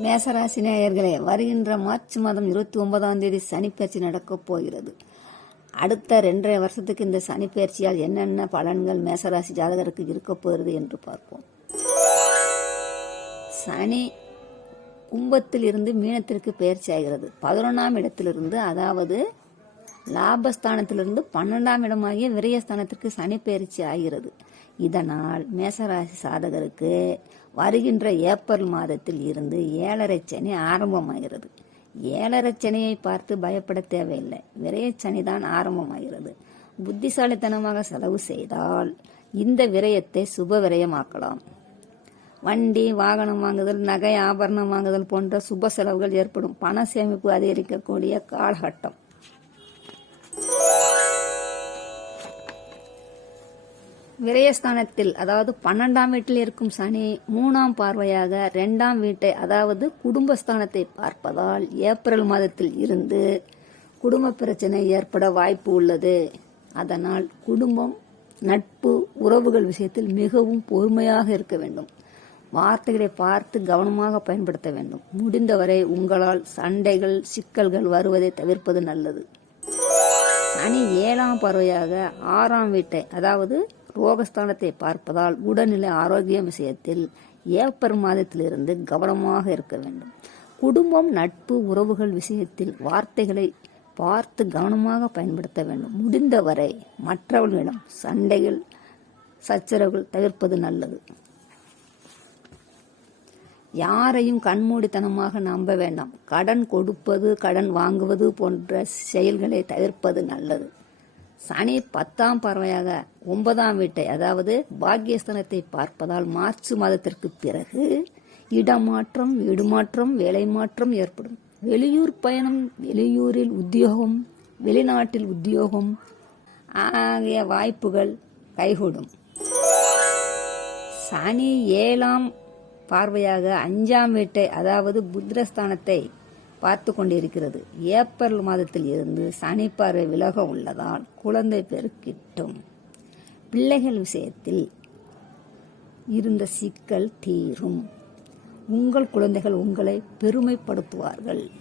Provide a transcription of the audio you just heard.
மேசராசி நேயர்களே வருகின்ற மார்ச் மாதம் இருபத்தி ஒன்பதாம் தேதி சனிப்பயிற்சி நடக்கப் போகிறது. அடுத்த ரெண்டரை வருஷத்துக்கு இந்த சனிப்பயிற்சியால் என்னென்ன பலன்கள் மேசராசி ஜாதகருக்கு இருக்க போகிறது என்று பார்ப்போம். சனி கும்பத்தில் இருந்து மீனத்திற்கு பயிற்சி ஆகிறது. பதினொன்றாம் இடத்திலிருந்து அதாவது லாபஸ்தானத்திலிருந்து பன்னெண்டாம் இடமாகிய விரயஸ்தானத்திற்கு சனி பயிற்சி ஆகிறது. இதனால் மேசராசி சாதகருக்கு வருகின்ற ஏப்ரல் மாதத்தில் இருந்து ஏழரை சனி ஆரம்பமாகிறது. ஏழரை சனியை பார்த்து பயப்பட தேவையில்லை. விரயச்சனி தான் ஆரம்பமாகிறது. புத்திசாலித்தனமாக செலவு செய்தால் இந்த விரயத்தை சுப விரயமாக்கலாம். வண்டி வாகனம் வாங்குதல் நகை ஆபரணம் வாங்குதல் போன்ற சுப செலவுகள் ஏற்படும். பண சேமிப்பு அதிகரிக்கக்கூடிய காலகட்டம். விரயஸ்தானத்தில் அதாவது பன்னெண்டாம் வீட்டில் இருக்கும் சனி மூணாம் பார்வையாக ரெண்டாம் வீட்டை அதாவது குடும்பஸ்தானத்தை பார்ப்பதால் ஏப்ரல் மாதத்தில் இருந்து குடும்ப பிரச்சனை ஏற்பட வாய்ப்பு உள்ளது. அதனால் குடும்பம் நட்பு உறவுகள் விஷயத்தில் மிகவும் பொறுமையாக இருக்க வேண்டும். வார்த்தைகளை பார்த்து கவனமாக பயன்படுத்த வேண்டும். முடிந்தவரை உங்களால் சண்டைகள் சிக்கல்கள் வருவதை தவிர்ப்பது நல்லது. சனி ஏழாம் பறவையாக ஆறாம் வீட்டை அதாவது ரோகஸ்தானத்தை பார்ப்பதால் உடல்நிலை ஆரோக்கியம் விஷயத்தில் ஏப்ரல் மாதத்திலிருந்து கவனமாக இருக்க வேண்டும். குடும்பம் நட்பு உறவுகள் விஷயத்தில் வார்த்தைகளை பார்த்து கவனமாக பயன்படுத்த வேண்டும். முடிந்தவரை மற்றவர்களிடம் சண்டைகள் சச்சரவுகள் தவிர்ப்பது நல்லது. யாரையும் கண்மூடித்தனமாக நம்ப வேண்டாம். கடன் கொடுப்பது கடன் வாங்குவது போன்ற செயல்களை தவிர்ப்பது நல்லது. சனி பத்தாம் பறவையாக ஒன்பதாம் வீட்டை அதாவது பாக்கியஸ்தானத்தை பார்ப்பதால் மார்ச் மாதத்திற்கு பிறகு இடமாற்றம் வீடுமாற்றம் வேலை மாற்றம் ஏற்படும். வெளியூர் பயணம் வெளியூரில் உத்தியோகம் வெளிநாட்டில் உத்தியோகம் ஆகிய வாய்ப்புகள் கைகூடும். சனி ஏழாம் பார்வையாக அஞ்சாம் வீட்டை அதாவது புத்திரஸ்தானத்தை பார்த்து கொண்டிருக்கிறது ஏப்ரல் மாதத்தில் இருந்து சனி விலக உள்ளதால் குழந்தை பெருக்கிட்டும். பிள்ளைகள் விஷயத்தில் இருந்த சிக்கல் தீரும். உங்கள் குழந்தைகள் உங்களை பெருமைப்படுத்துவார்கள்.